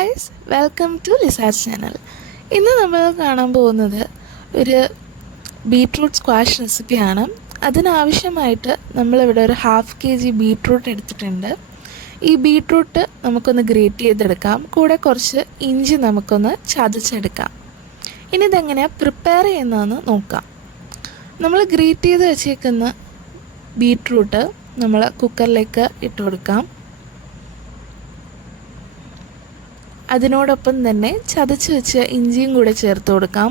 Guys, welcome to Lisa's channel. ഇന്ന് നമ്മൾ കാണാൻ പോകുന്നത് ഒരു ബീട്രൂട്ട് സ്ക്വാഷ് റെസിപ്പിയാണ്. അതിനാവശ്യമായിട്ട് നമ്മളിവിടെ ഒരു 1/2 kg ബീട്രൂട്ട് എടുത്തിട്ടുണ്ട്. ഈ ബീട്രൂട്ട് നമുക്കൊന്ന് ഗ്രേറ്റ് ചെയ്തെടുക്കാം. കൂടെ കുറച്ച് ഇഞ്ചി നമുക്കൊന്ന് ചതച്ചെടുക്കാം. ഇനി ഇതെങ്ങനെയാണ് പ്രിപ്പയർ ചെയ്യുന്നതെന്ന് നോക്കാം. നമ്മൾ ഗ്രേറ്റ് ചെയ്ത് വെച്ചേക്കുന്ന ബീട്രൂട്ട് നമ്മൾ കുക്കറിലേക്ക് ഇട്ട് കൊടുക്കാം. അതിനോടൊപ്പം തന്നെ ചതച്ച് വെച്ച ഇഞ്ചിയും കൂടെ ചേർത്ത് കൊടുക്കാം.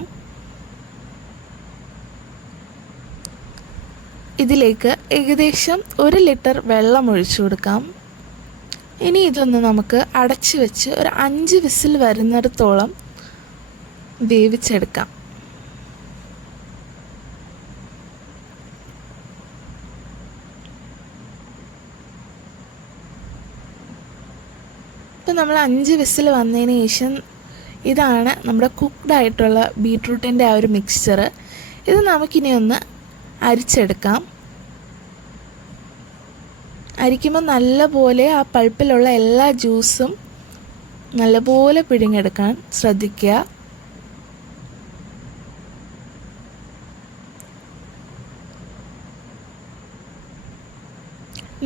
ഇതിലേക്ക് ഏകദേശം 1 ലിറ്റർ വെള്ളം ഒഴിച്ചു കൊടുക്കാം. ഇനി ഇതൊന്ന് നമുക്ക് അടച്ചു വെച്ച് ഒരു 5 വിസിൽ വരുന്നിടത്തോളം വേവിച്ചെടുക്കാം. ഇപ്പോൾ നമ്മൾ 5 വിസിൽ വന്നതിന് ശേഷം ഇതാണ് നമ്മുടെ കുക്ക്ഡ് ആയിട്ടുള്ള ബീട്രൂട്ടിൻ്റെ ആ ഒരു മിക്സ്ചർ. ഇത് നമുക്കിനി ഒന്ന് അരിച്ചെടുക്കാം. അരിക്കുമ്പോൾ നല്ലപോലെ ആ പൾപ്പിലുള്ള എല്ലാ ജ്യൂസും നല്ലപോലെ പിഴിഞ്ഞെടുക്കാൻ ശ്രദ്ധിക്കുക.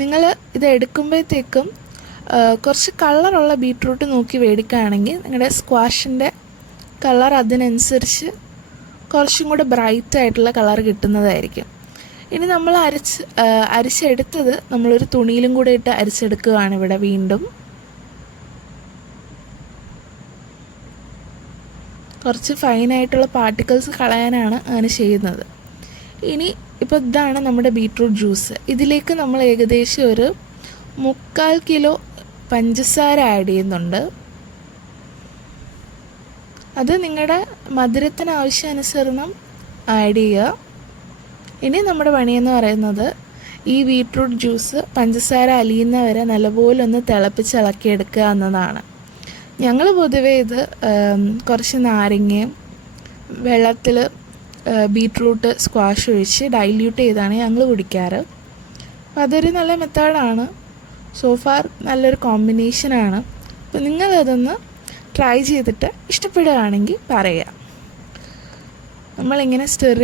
നിങ്ങൾ ഇത് എടുക്കുമ്പോഴത്തേക്കും കുറച്ച് കളറുള്ള ബീട്രൂട്ട് നോക്കി മേടിക്കുകയാണെങ്കിൽ നിങ്ങളുടെ സ്ക്വാഷിൻ്റെ കളർ അതിനനുസരിച്ച് കുറച്ചും കൂടെ ബ്രൈറ്റ് ആയിട്ടുള്ള കളർ കിട്ടുന്നതായിരിക്കും. ഇനി നമ്മൾ അരിച്ചെടുത്തത് നമ്മളൊരു തുണിയിലും കൂടെ ഇട്ട് അരിച്ചെടുക്കുകയാണ് ഇവിടെ വീണ്ടും. കുറച്ച് ഫൈനായിട്ടുള്ള പാർട്ടിക്കിൾസ് കളയാനാണ് അങ്ങനെ ചെയ്യുന്നത്. ഇനി ഇപ്പോൾ ഇതാണ് നമ്മുടെ ബീട്രൂട്ട് ജ്യൂസ്. ഇതിലേക്ക് നമ്മൾ ഏകദേശം ഒരു 3/4 കിലോ പഞ്ചസാര ആഡ് ചെയ്യുന്നുണ്ട്. അത് നിങ്ങളുടെ മധുരത്തിന് ആവശ്യാനുസരണം ആഡ് ചെയ്യുക. ഇനി നമ്മുടെ പണിയെന്ന് പറയുന്നത് ഈ ബീട്രൂട്ട് ജ്യൂസ് പഞ്ചസാര അലിയുന്നവരെ നല്ലപോലെ ഒന്ന് തിളപ്പിച്ചിളക്കിയെടുക്കുക എന്നതാണ്. ഞങ്ങൾ പൊതുവേ ഇത് കുറച്ച് നാരങ്ങയും വെള്ളത്തിൽ ബീട്രൂട്ട് സ്ക്വാഷ് ഒഴിച്ച് ഡൈല്യൂട്ട് ചെയ്താണ് ഞങ്ങൾ കുടിക്കാറ്. അപ്പോൾ അതൊരു നല്ല മെത്തേഡാണ്. സോ ഫാർ നല്ലൊരു കോമ്പിനേഷനാണ്. അപ്പോൾ നിങ്ങളതൊന്ന് ട്രൈ ചെയ്തിട്ട് ഇഷ്ടപ്പെടുകയാണെങ്കിൽ പറയുക. നമ്മളിങ്ങനെ സ്റ്റിർ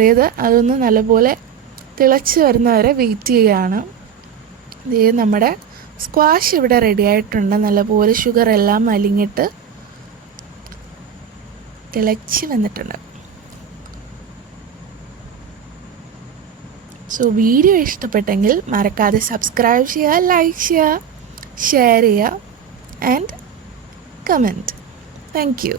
ചെയ്ത് അതൊന്ന് നല്ലപോലെ തിളച്ച് വരുന്നവരെ വെയിറ്റ് ചെയ്യുകയാണ്. ഇത് നമ്മുടെ സ്ക്വാഷ് ഇവിടെ റെഡി ആയിട്ടുണ്ട്. നല്ലപോലെ ഷുഗർ എല്ലാം അലിഞ്ഞിട്ട് തിളച്ച് വന്നിട്ടുണ്ട്. സോ വീഡിയോ ഇഷ്ടപ്പെട്ടെങ്കിൽ മറക്കാതെ സബ്സ്ക്രൈബ് ചെയ്യുക, ലൈക്ക് ചെയ്യുക, ഷെയർ ചെയ്യുക ആൻഡ് കമൻറ്റ്. Thank you.